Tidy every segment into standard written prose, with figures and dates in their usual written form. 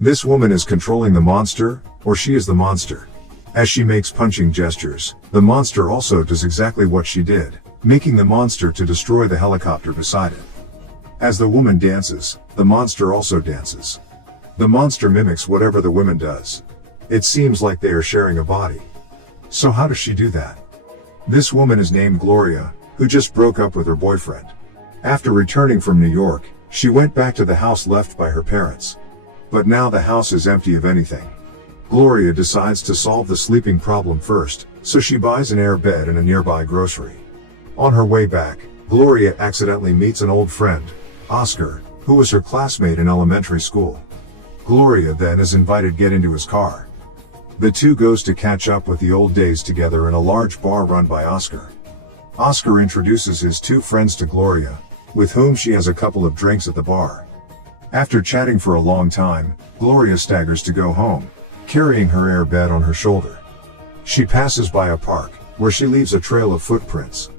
This woman is controlling the monster, or she is the monster. As she makes punching gestures, the monster also does exactly what she did, making the monster to destroy the helicopter beside it. As the woman dances, the monster also dances. The monster mimics whatever the woman does. It seems like they are sharing a body. So how does she do that? This woman is named Gloria, who just broke up with her boyfriend. After returning from New York, she went back to the house left by her parents. But now the house is empty of anything. Gloria decides to solve the sleeping problem first, so she buys an air bed in a nearby grocery. On her way back, Gloria accidentally meets an old friend, Oscar, who was her classmate in elementary school. Gloria then is invited to get into his car. The two goes to catch up with the old days together in a large bar run by Oscar. Oscar introduces his two friends to Gloria, with whom she has a couple of drinks at the bar. After chatting for a long time, Gloria staggers to go home, carrying her air bed on her shoulder. She passes by a park, where she leaves a trail of footprints.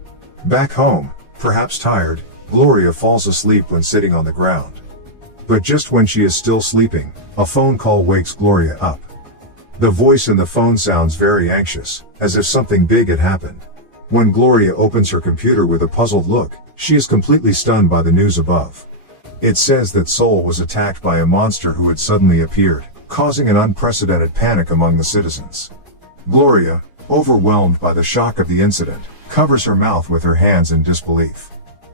Back home, perhaps tired, Gloria falls asleep when sitting on the ground. But just when she is still sleeping, a phone call wakes Gloria up. The voice in the phone sounds very anxious, as if something big had happened. When Gloria opens her computer with a puzzled look, she is completely stunned by the news above. It says that Seoul was attacked by a monster who had suddenly appeared, causing an unprecedented panic among the citizens. Gloria, overwhelmed by the shock of the incident, covers her mouth with her hands in disbelief.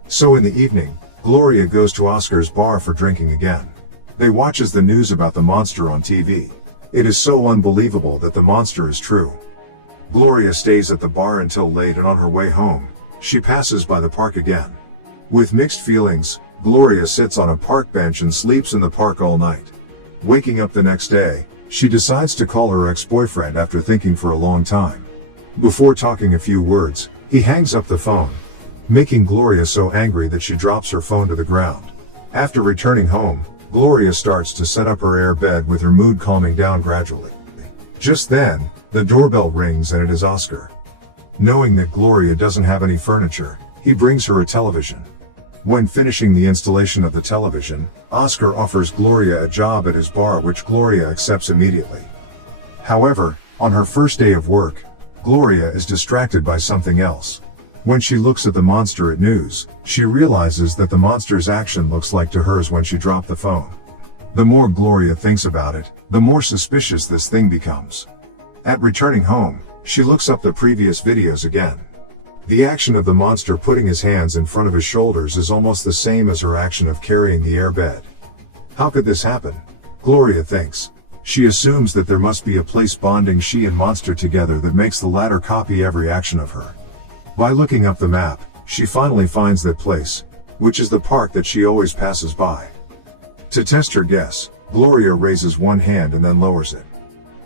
So in the evening, Gloria goes to Oscar's bar for drinking again. They watch as the news about the monster on TV. It is so unbelievable that the monster is true. Gloria stays at the bar until late, and on her way home, she passes by the park again. With mixed feelings, Gloria sits on a park bench and sleeps in the park all night. Waking up the next day, she decides to call her ex-boyfriend after thinking for a long time. Before talking a few words, he hangs up the phone, making Gloria so angry that she drops her phone to the ground. After returning home, Gloria starts to set up her air bed with her mood calming down gradually. Just then, the doorbell rings and it is Oscar. Knowing that Gloria doesn't have any furniture, he brings her a television. When finishing the installation of the television, Oscar offers Gloria a job at his bar, which Gloria accepts immediately. However, on her first day of work, Gloria is distracted by something else. When she looks at the monster at news, she realizes that the monster's action looks like to hers when she dropped the phone. The more Gloria thinks about it, the more suspicious this thing becomes. At returning home, she looks up the previous videos again. The action of the monster putting his hands in front of his shoulders is almost the same as her action of carrying the air bed. How could this happen? Gloria thinks. She assumes that there must be a place bonding she and monster together that makes the latter copy every action of her. By looking up the map, she finally finds that place, which is the park that she always passes by. To test her guess, Gloria raises one hand and then lowers it.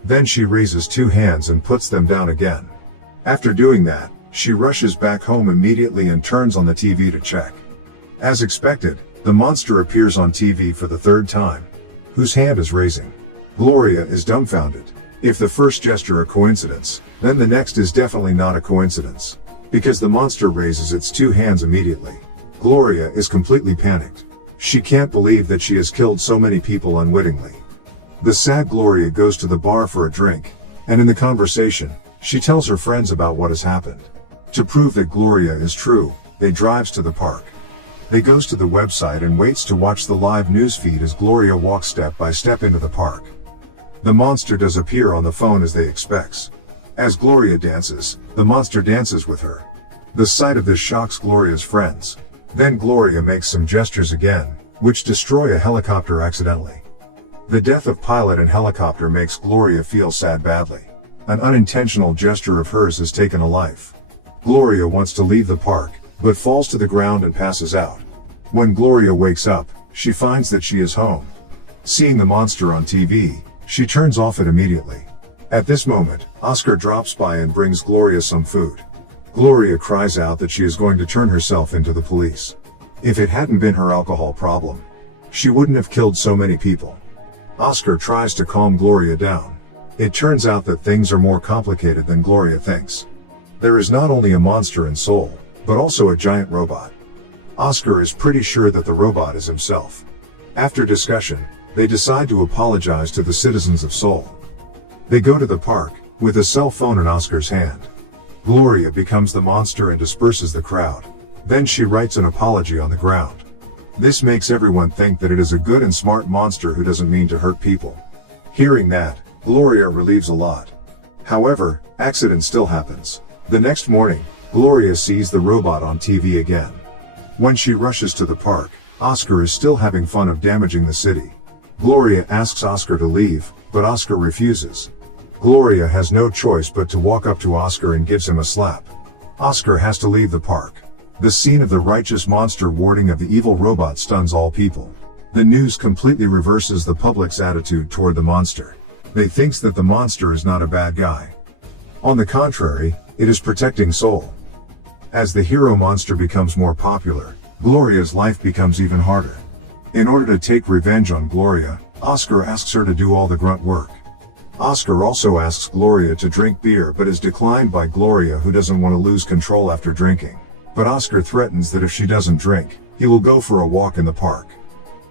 Then she raises two hands and puts them down again. After doing that, she rushes back home immediately and turns on the TV to check. As expected, the monster appears on TV for the third time. Whose hand is raising? Gloria is dumbfounded. If the first gesture a coincidence, then the next is definitely not a coincidence. Because the monster raises its two hands immediately. Gloria is completely panicked. She can't believe that she has killed so many people unwittingly. The sad Gloria goes to the bar for a drink, and in the conversation, she tells her friends about what has happened. To prove that Gloria is true, they drives to the park. They goes to the website and waits to watch the live news feed as Gloria walks step by step into the park. The monster does appear on the phone as they expects. As Gloria dances, the monster dances with her. The sight of this shocks Gloria's friends. Then Gloria makes some gestures again, which destroy a helicopter accidentally. The death of pilot and helicopter makes Gloria feel sad badly. An unintentional gesture of hers has taken a life. Gloria wants to leave the park, but falls to the ground and passes out. When Gloria wakes up, she finds that she is home. Seeing the monster on TV, she turns off it immediately. At this moment, Oscar drops by and brings Gloria some food. Gloria cries out that she is going to turn herself into the police. If it hadn't been her alcohol problem, she wouldn't have killed so many people. Oscar tries to calm Gloria down. It turns out that things are more complicated than Gloria thinks. There is not only a monster in Seoul, but also a giant robot. Oscar is pretty sure that the robot is himself. After discussion, they decide to apologize to the citizens of Seoul. They go to the park, with a cell phone in Oscar's hand. Gloria becomes the monster and disperses the crowd. Then she writes an apology on the ground. This makes everyone think that it is a good and smart monster who doesn't mean to hurt people. Hearing that, Gloria relieves a lot. However, accident still happens. The next morning, Gloria sees the robot on TV again. When she rushes to the park, Oscar is still having fun of damaging the city. Gloria asks Oscar to leave, but Oscar refuses. Gloria has no choice but to walk up to Oscar and gives him a slap. Oscar has to leave the park. The scene of the righteous monster warning of the evil robot stuns all people. The news completely reverses the public's attitude toward the monster. They thinks that the monster is not a bad guy. On the contrary, it is protecting Seoul. As the hero monster becomes more popular, Gloria's life becomes even harder. In order to take revenge on Gloria, Oscar asks her to do all the grunt work. Oscar also asks Gloria to drink beer but is declined by Gloria, who doesn't want to lose control after drinking. But Oscar threatens that if she doesn't drink, he will go for a walk in the park.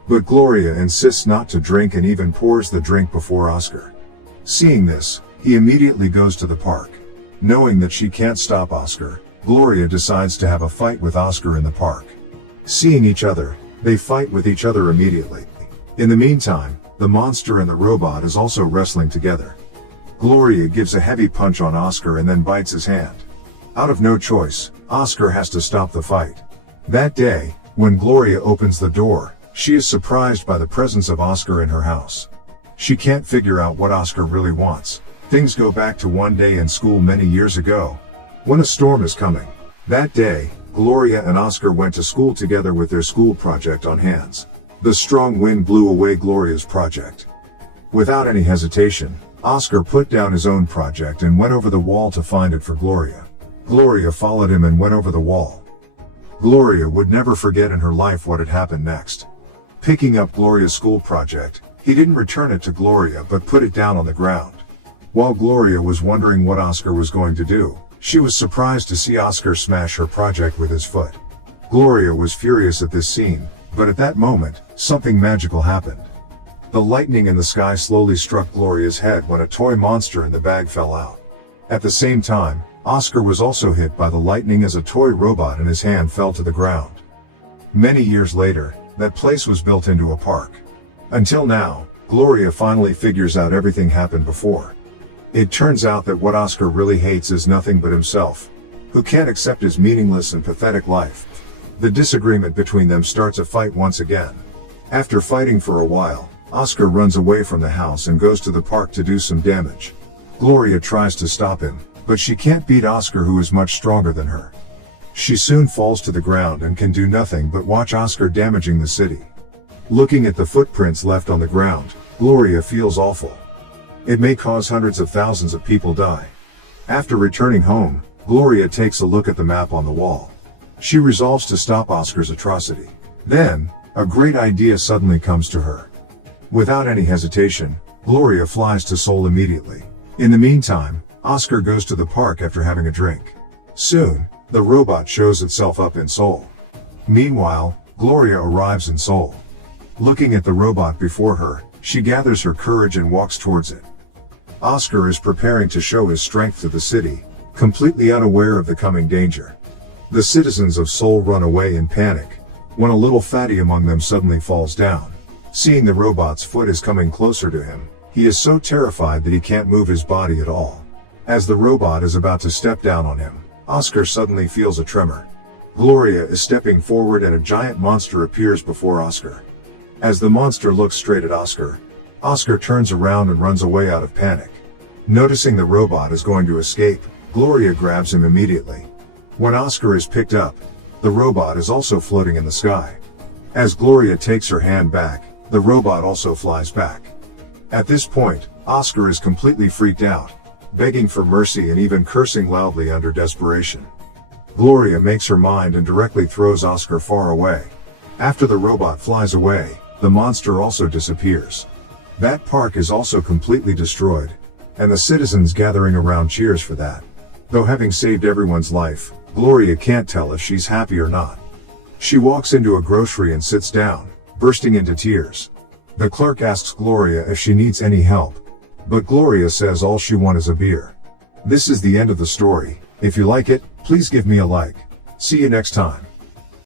But Gloria insists not to drink and even pours the drink before Oscar. Seeing this, he immediately goes to the park. Knowing that she can't stop Oscar, Gloria decides to have a fight with Oscar in the park. Seeing each other, they fight with each other immediately. In the meantime, the monster and the robot is also wrestling together. Gloria gives a heavy punch on Oscar and then bites his hand. Out of no choice, Oscar has to stop the fight. That day, when Gloria opens the door, she is surprised by the presence of Oscar in her house. She can't figure out what Oscar really wants. Things go back to one day in school many years ago, when a storm is coming. That day, Gloria and Oscar went to school together with their school project on hands. The strong wind blew away Gloria's project. Without any hesitation, Oscar put down his own project and went over the wall to find it for Gloria. Gloria followed him and went over the wall. Gloria would never forget in her life what had happened next. Picking up Gloria's school project, he didn't return it to Gloria but put it down on the ground. While Gloria was wondering what Oscar was going to do, she was surprised to see Oscar smash her project with his foot. Gloria was furious at this scene, but at that moment, something magical happened. The lightning in the sky slowly struck Gloria's head when a toy monster in the bag fell out. At the same time, Oscar was also hit by the lightning as a toy robot in his hand fell to the ground. Many years later, that place was built into a park. Until now, Gloria finally figures out everything happened before. It turns out that what Oscar really hates is nothing but himself, who can't accept his meaningless and pathetic life. The disagreement between them starts a fight once again. After fighting for a while, Oscar runs away from the house and goes to the park to do some damage. Gloria tries to stop him, but she can't beat Oscar, who is much stronger than her. She soon falls to the ground and can do nothing but watch Oscar damaging the city. Looking at the footprints left on the ground, Gloria feels awful. It may cause hundreds of thousands of people die. After returning home, Gloria takes a look at the map on the wall. She resolves to stop Oscar's atrocity. Then, a great idea suddenly comes to her. Without any hesitation, Gloria flies to Seoul immediately. In the meantime, Oscar goes to the park after having a drink. Soon, the robot shows itself up in Seoul. Meanwhile, Gloria arrives in Seoul. Looking at the robot before her, she gathers her courage and walks towards it. Oscar is preparing to show his strength to the city, completely unaware of the coming danger. The citizens of Seoul run away in panic, when a little fatty among them suddenly falls down. Seeing the robot's foot is coming closer to him, he is so terrified that he can't move his body at all. As the robot is about to step down on him, Oscar suddenly feels a tremor. Gloria is stepping forward and a giant monster appears before Oscar. As the monster looks straight at Oscar, Oscar turns around and runs away out of panic. Noticing the robot is going to escape, Gloria grabs him immediately. When Oscar is picked up, the robot is also floating in the sky. As Gloria takes her hand back, the robot also flies back. At this point, Oscar is completely freaked out, begging for mercy and even cursing loudly under desperation. Gloria makes her mind and directly throws Oscar far away. After the robot flies away, the monster also disappears. That park is also completely destroyed, and the citizens gathering around cheers for that. Though having saved everyone's life, Gloria can't tell if she's happy or not. She walks into a grocery and sits down, bursting into tears. The clerk asks Gloria if she needs any help, but Gloria says all she wants is a beer. This is the end of the story. If you like it, please give me a like. See you next time.